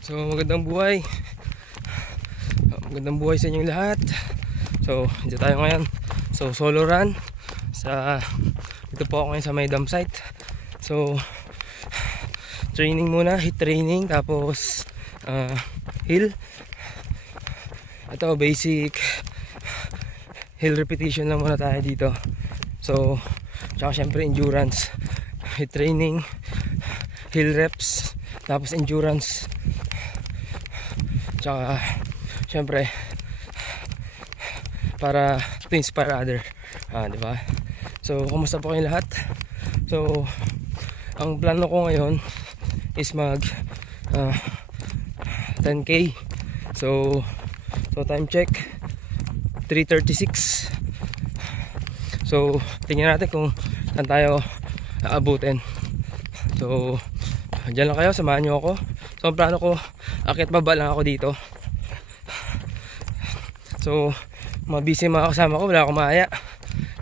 So magandang buhay. Magandang buhay sa inyong lahat. So dito tayo ngayon. So solo run. Dito po ako ngayon sa may dam site. So training muna, hit training. Tapos hill. Ito basic hill repetition lang muna tayo dito. So tsaka syempre endurance, hit training, hill reps, tapos endurance. Tsaka syempre para to inspire other, diba? So kumusta po kayong lahat? So ang plano ko ngayon is mag 10k. So time check 3:36. So tingnan natin kung saan tayo aabutin. So dyan lang kayo, samahan nyo ako. So ang plano ko, akit baba lang ako dito. So mabisi mga kasama ko, wala akong maaya.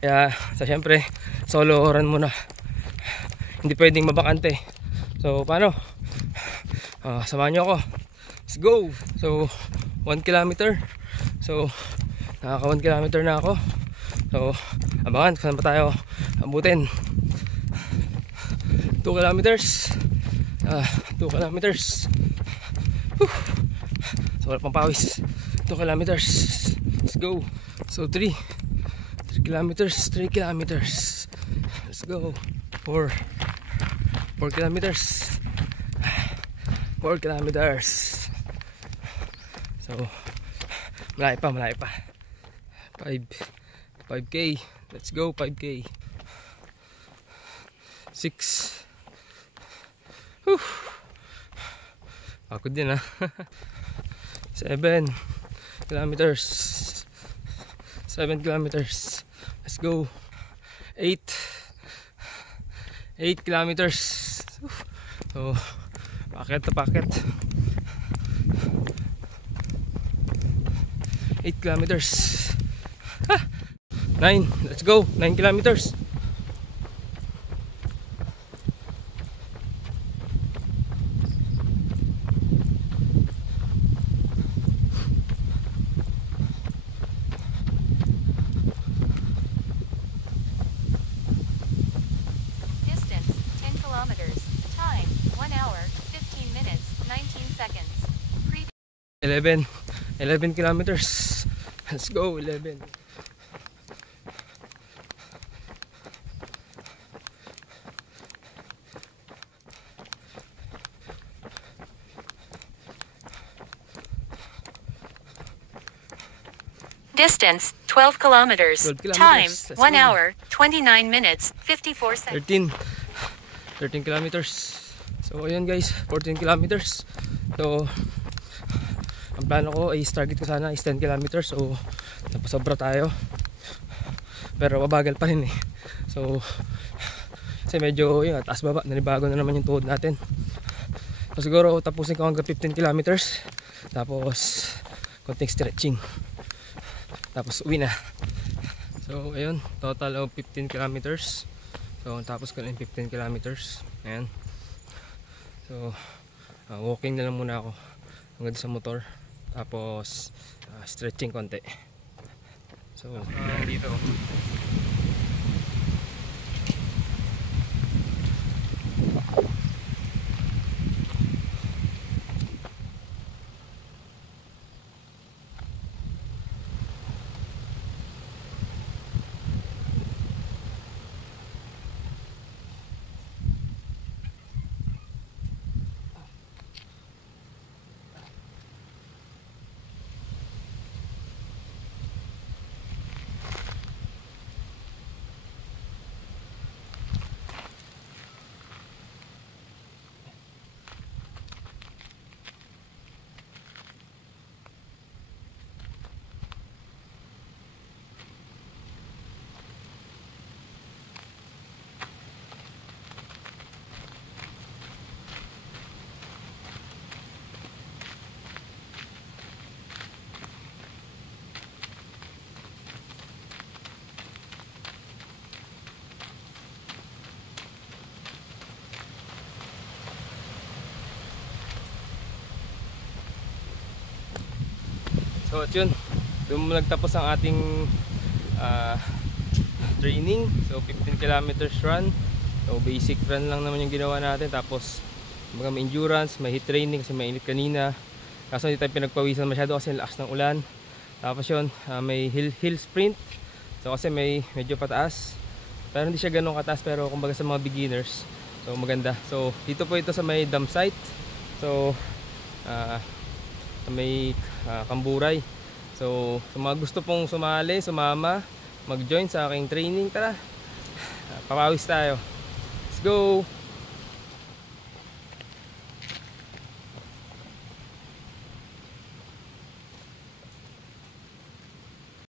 Kaya syempre solo run muna, hindi pwedeng mabakante. So paano? Samahan nyo ako, let's go. So 1 kilometer. So nakaka 1 kilometer na ako. So abangan kung saan pa tayo abutin. 2 kilometers. 2 kilometers. So wala pang pawis. 2 kilometers. Let's go. So 3 kilometers. 3 kilometers. Let's go. 4 kilometers. 4 kilometers. So malayo pa. 5k. Let's go. 5k. 6. Pagod din 7 kilometers. 7 kilometers. Let's go. 8 kilometers. So paket. 8 kilometers. 9. Let's go. 9 kilometers. Time 1 hour 15 minutes 19 seconds. 11 kilometers. Let's go. 11. Distance 12 kilometers. 12 kilometers. Time Let's 1 go. hour 29 minutes 54 seconds. 13 kilometers. So ayun guys, 14 kilometers. So ang plano ko ay target ko sana is 10 kilometers. So napasobra tayo, pero mabagal pa rin So kasi medyo yun, taas baba, nanibago na naman yung tuhod natin. So siguro tapusin ko hanggang 15 kilometers. Tapos konting stretching, tapos uwi na. So ayun, total of 15 kilometers. So tapos ko na yung 15 kilometers. Ayan. So walking na lang muna ako hanggang sa motor. Tapos stretching konti. So dito So at yun, doon nagtapos ang ating training. So 15 kilometers run. So basic run lang naman yung ginawa natin. Tapos may endurance, may heat training kasi mainit kanina. Kaso hindi tayo pinagpawisan masyado kasi lakas ng ulan. Tapos yun, may hill sprint. So kasi medyo pataas. Pero hindi siya ganun kataas, pero kumbaga sa mga beginners, so maganda. So dito po ito sa may dam site. So sa may Kamburay. So sa mga gusto pong sumama, mag-join sa aking training, tara. Papawis tayo. Let's go.